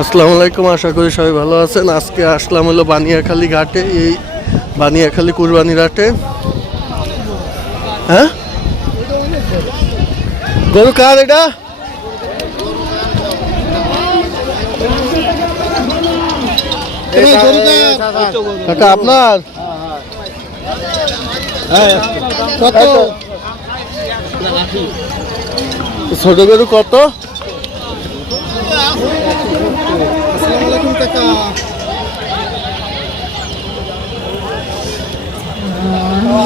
আসসালামু আলাইকুম, আশা করি সবাই ভালো আছেন। আজকে আসলাম হলো বানিয়াখালী ঘাটে, এই বানিয়াখালী কুরবানির হাটে। হ্যাঁ, গরু কার এটা? কাকা আপনার? কত ছোট গরু কত?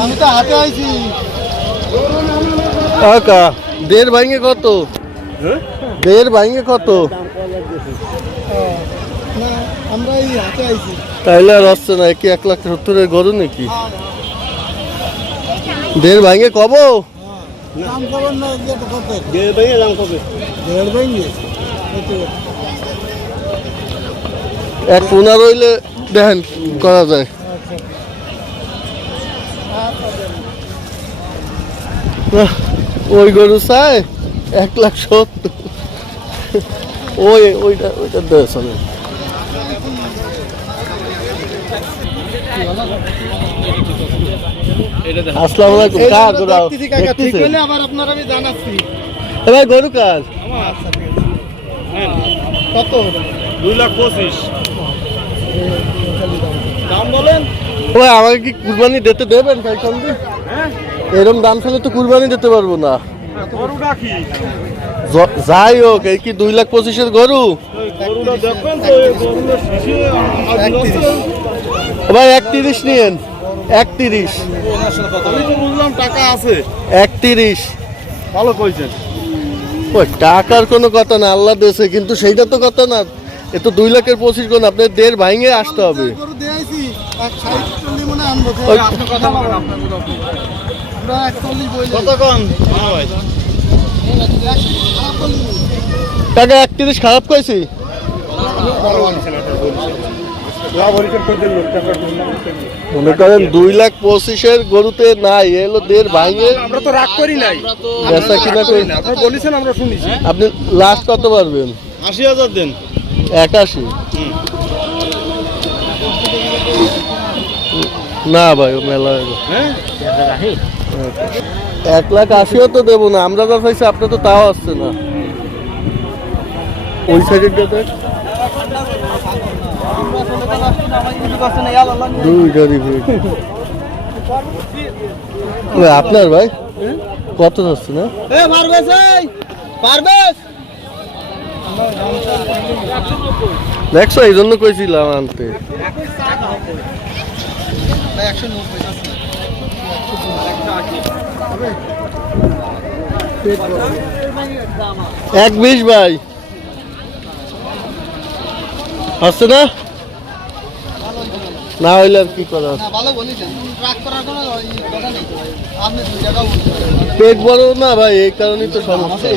আমি তো হাতে আইছি। কাকা দেড় ভাঙে কত? দেড় ভাঙে কত? আমরা এই হাতে আইছি। তাইলে আর আসছে না, কি 1,70,000 গরু নাকি? দেড় ভাঙে কব? দাম করবেন না, কত? দেড় ভাঙে দাম কবে? দেড় ভাঙে এক কোনা রইলে দেখেন করা যায়। ওই গরু চাই 1,70,000। ওইটা দেয় চলে। আসসালামু আলাইকুম। কার গরু? ঠিক হলে আবার আপনার আমি জানাচ্ছি। ভাই গরু কার? কত? 2,25,000 দাম বলেন। ওই আমাকে কি কুরবানি দিতে দেবেন ভাই? সন্ধি এরকম দাম ছিল তো কুরবানি দিতে পারবো না। গরুটা কি? যাই হোক, এই কি 2,25,000 গরু? গরুটা দেখবেন তো, গরুটা শিশে ভাই 31 নিয়েন। 31। আমি তো বুঝলাম টাকা আছে। 31 ভালো কইছেন। ওই টাকার কোনো কথা না, আল্লাহ দেশে, কিন্তু সেইটা তো কথা না। এ তো 2,25,000 কোন আপনার দেড় ভাঙে আসতে হবে। গরু দিয়েছি 160 মনে আনবো। আপনি কথা বলেন, আপনার গরু আপনি। আমরা 41 বইলে কতক্ষণ? হ্যাঁ ভাই। টাকা 31 খারাপ কইছি। মনে করেন 2,25,000 গরুতে নাই, এলো দেড় ভাঙে। আমরা তো রাগ করি নাই। বেচা কিনা করি। আপনি বলেছেন, আমরা শুনেছি। আপনি লাস্ট কত পারবেন? 80,000 দেন। 81 না ভাই, ও মেলা হয়ে গেল। হ্যাঁ 1,80,000 তো দেবো না, আমরা যা চাইছি আপনার তো তাও আসছে না। ওই সাইডের দেখ আপনার ভাই কত যাচ্ছে না? দেখছো, এই জন্য কইছিলাম আনতে। এক 20 ভাই আসছে না, না হইলে আর কি করা। পেট বড় না ভাই, এই কারণেই তো সমস্যা।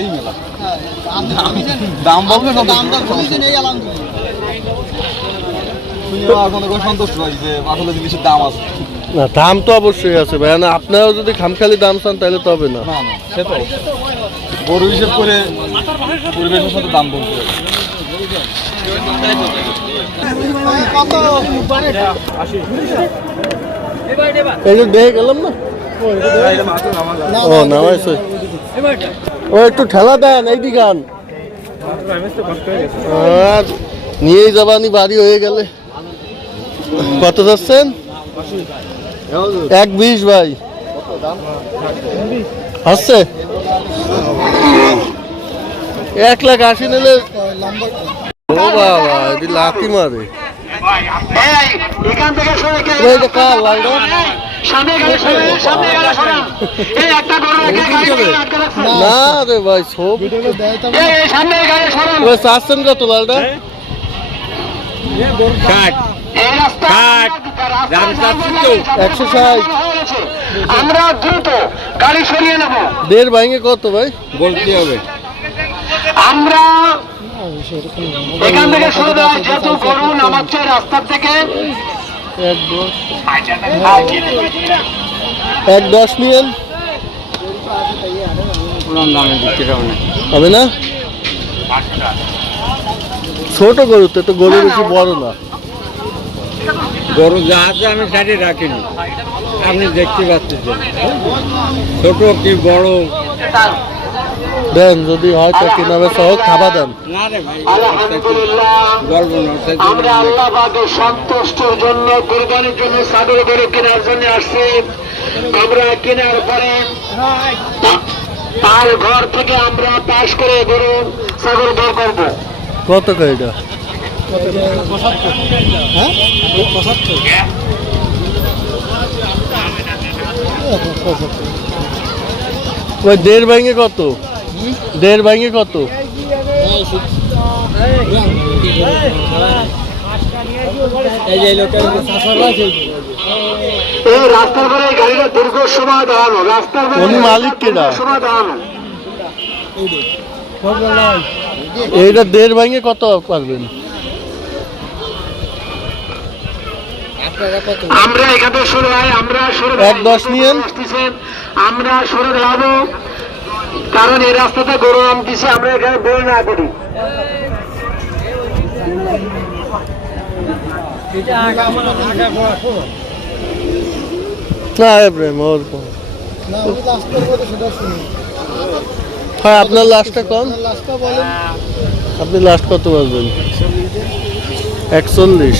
দাম বলবেন, দামটা বলেছেন এই আলহামদুলিল্লাহ। সন্তুষ্ট হয় যে আসলে জিনিসের দাম আছে। না, দাম তো অবশ্যই আছে ভাই, না আপনারাও যদি খামখালি দাম চান তাহলে তো হবে না। সেটাই গরু হিসেব করে পরিবেশের সাথে দাম বলতে হবে। এই যে দেখে গেলাম না, ও নামাইছে। ও একটু ঠেলা দেন এই দিকান, আর নিয়েই যাবানি বাড়ি হয়ে গেলে। কত যাচ্ছেন? 1,20 ভাই আসছে। 1,80,000 নিলে ও বাবা, এটি লাথি মারে। কার লালটা? না রে ভাই, সব চাচ্ছেন কত লালটা? কাট 160। আমরা দ্রুত গাড়ি সরিয়ে নেব। দেড় ভাঙে কত ভাই বলতে হবে। আমরা এখান থেকে শুরু দেওয়া, যেহেতু গরু নামাচ্ছে রাস্তার থেকে। 1,10 নিয়েন। হবে না? ছোট গরুতে তো গরু বেশি বড় না। গরু যা আছে আমি সাইডে রাখিনি, আপনি দেখতে পাচ্ছেন ছোট কি বড়। দেন যদি হয় তো কেনা বেচা হোক, খাবা দেন। না রে ভাই, আলহামদুলিল্লাহ বলবো না। আমরা আল্লাহ পাকের সন্তুষ্টির জন্য কুরবানির জন্য ছাগল গরু কেনার জন্য আসছি। আমরা কেনার পরে তার ঘর থেকে আমরা পাশ করে গরু ছাগল বের করবো। কত করে এটা? ওই দেড় ভাঙে কত? দেড় ভাঙে কত? এই রাস্তার পরে গাড়িটা দীর্ঘ সময় দাঁড়ানো, রাস্তার উনি মালিক কেডা? সময় দাঁড়ানো। এইটা দেড় ভাঙে কত পারবেন? আমরা এখানে শুরু হয়, আমরা শুরু 1.10 নিয়েন। আমরা শুরু যাবো, কারণ এই রাস্তাতে গরু আনতেছে, আমরা এখানে বই না করি। না এপ্রেম ওরকম। হ্যাঁ আপনার লাস্টটা কম। আপনি লাস্ট কত বলবেন? 41।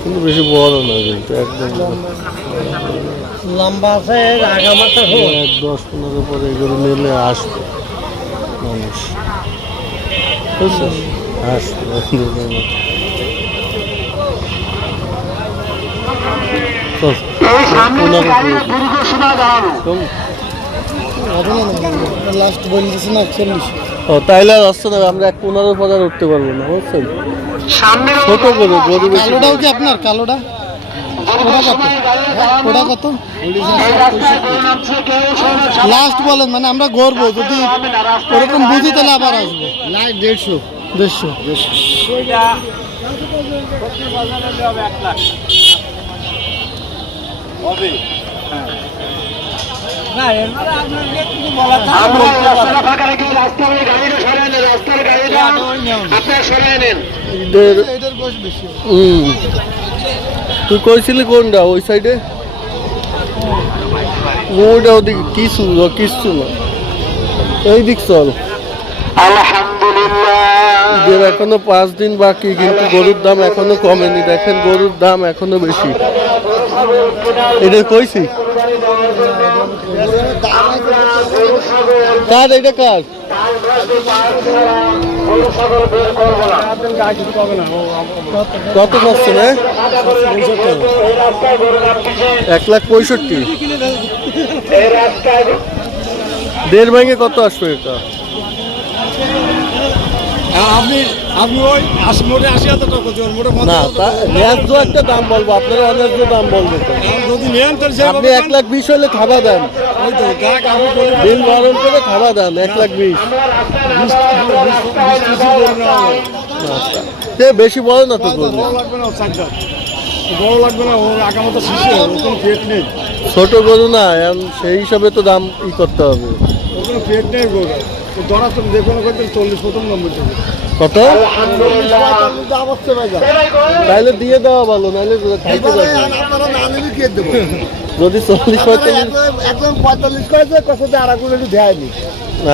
কিন্তু বেশি বড় না, কিন্তু একদম লম্বা আছে, আগামাটা 10-15 পরে এগুলো নিলে আসবে মানুষ, বুঝছো? আসবে এই সামনে গাড়িটা দীর্ঘ সময় দাঁড়ানো। লাস্ট বলতেছে না 41। ও তাইলে আর আসছে না, আমরা 15 পরে আর উঠতে পারবো না, বুঝছেন? সামনে ছোট গরু, গরু বেশি। কালোটাও কি আপনার? কালোটা ওটা কত? লাস্ট বলেন, মানে আমরা গড়বো, যদি ওরকম বুঝি তাহলে আবার আসবো। লাস্ট 150। আমরা রাস্তাটা ফাঁকা রেখে রাস্তার ওই গাড়িটা সরাই নেন, রাস্তার গাড়িটা আপনারা সরাই নেন। এটার গোশ বেশি। তুই কইছিলি কোনটা? ওই সাইডে? ওইটা ওদিকে কিছু কিচ্ছু না, এই দিক চল। আলহামদুলিল্লাহ এর এখনো 5 দিন বাকি, কিন্তু গরুর দাম এখনো কমেনি। দেখেন গরুর দাম এখনো বেশি। এটা কইছি কার? এটা কার? কত পাচ্ছে না? 1,65,000। দেড় ভাঙে কত আসবে এটা? আপনি ওই 80,000 টাকা করতে না, তা ন্যায্য একটা দাম বলবো, আপনারা অন্যায্য দাম বলবেন তো। যদি নেন তাহলে আপনি 1,20,000 হলে খাওয়া দেন, বিল বারণ করে খাওয়া দেন। 1,20,000 বেশি বড় না তো গরু? লাগবে না, বড় লাগবে না, ওর আগামত শিশু, কোনো পেট নেই, ছোট গরু না, এখন সেই হিসাবে তো দাম করতে হবে। ওর কোনো পেট নেই গরু। ধরা তুমি দেখো না, 40 প্রথম নম্বর দেবে। কত? তাইলে দিয়ে দেওয়া ভালো, নাহলে খাইতে যাবে। আপনারা না নিলে কে দেবো? যদি 40-45 একদম 45 করেছে, কষ্ট আর আগুন একটু দেয়নি না,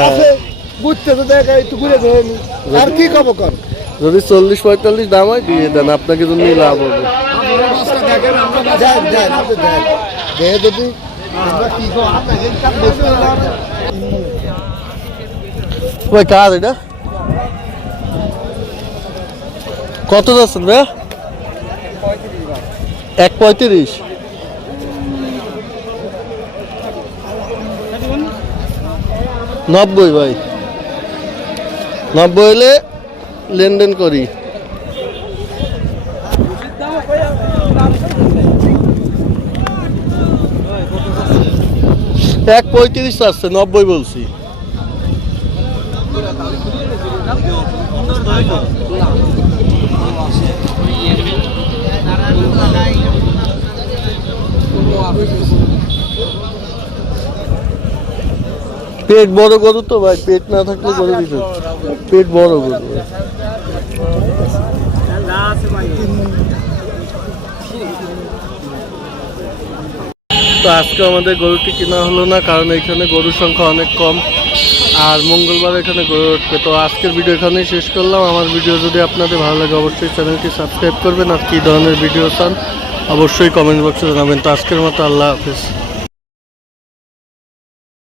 বুঝতে তো দেখ একটু ঘুরে দেয়নি, আর কি খবর কর? যদি 40-45 দাম হয় দিয়ে দেন, আপনাকে জন্য লাভ হবে। যদি আমরা কি ভাই কার এটা? কত যাচ্ছেন ভাই? 1,35,000। 90 ভাই, 90 হলে লেনদেন করি। 1,35,000 চাচ্ছে, 90 বলছি। পেট বড় গরু তো ভাই, পেট না থাকলে গরু দিত, পেট বড় গরু। তো আজকে আমাদের গরুটি কেনা হলো না, কারণ এখানে গরুর সংখ্যা অনেক কম, আর মঙ্গলবার এখানে গরু উঠবে। তো আজকের ভিডিও এখানেই শেষ করলাম। আমার ভিডিও যদি আপনাদের ভালো লাগে অবশ্যই চ্যানেলটি সাবস্ক্রাইব করবেন, আর কী ধরনের ভিডিও চান অবশ্যই কমেন্ট বক্সে জানাবেন। তো আজকের মতো আল্লাহ হাফেজ।